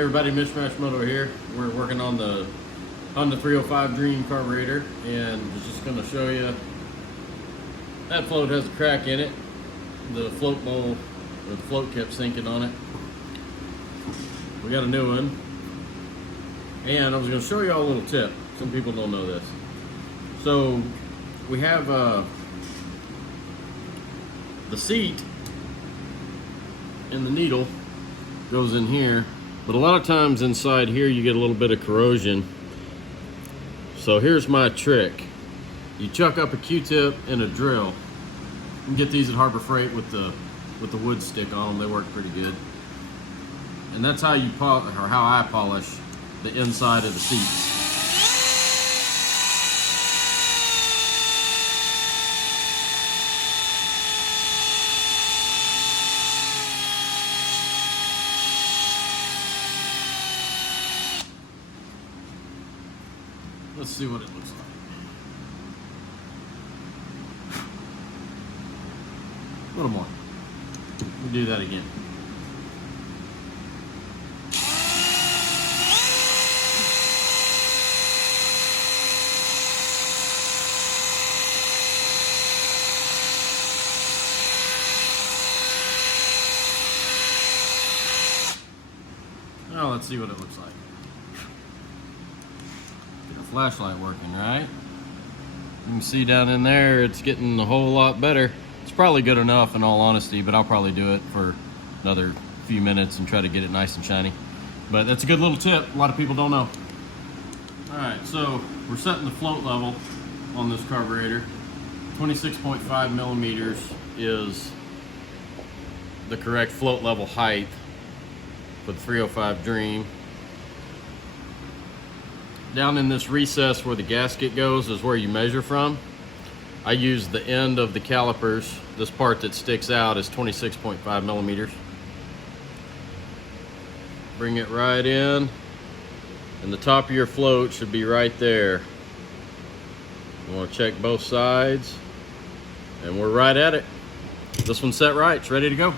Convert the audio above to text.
Hey everybody, Mishmash Moto here. We're working on the 305 Dream carburetor, and just going to show you that float has a crack in it. The float bowl, or the float kept sinking on it. We got a new one, and I was going to show you all a little tip. Some people don't know this. So we have the seat and the needle goes in here. But a lot of times inside here you get a little bit of corrosion. So here's my trick. You chuck up a Q-tip and a drill. You can get these at Harbor Freight with the wood stick on them. They work pretty good. And that's how you polish, or how I polish the inside of the seat. Let's see what it looks like. A little more. We'll do that again. Now let's see what it looks like. Flashlight working, right? You can see down in there it's getting a whole lot better. It's probably good enough in all honesty, but I'll probably do it for another few minutes and try to get it nice and shiny. But that's a good little tip. A lot of people don't know. Alright, so we're setting the float level on this carburetor. 26.5 millimeters is the correct float level height for the 305 Dream. Down in this recess where the gasket goes is where you measure from. I use the end of the calipers. This part that sticks out is 26.5 millimeters. Bring it right in, and the top of your float should be right there. You want to check both sides, and we're right at it. This one's set right, it's ready to go.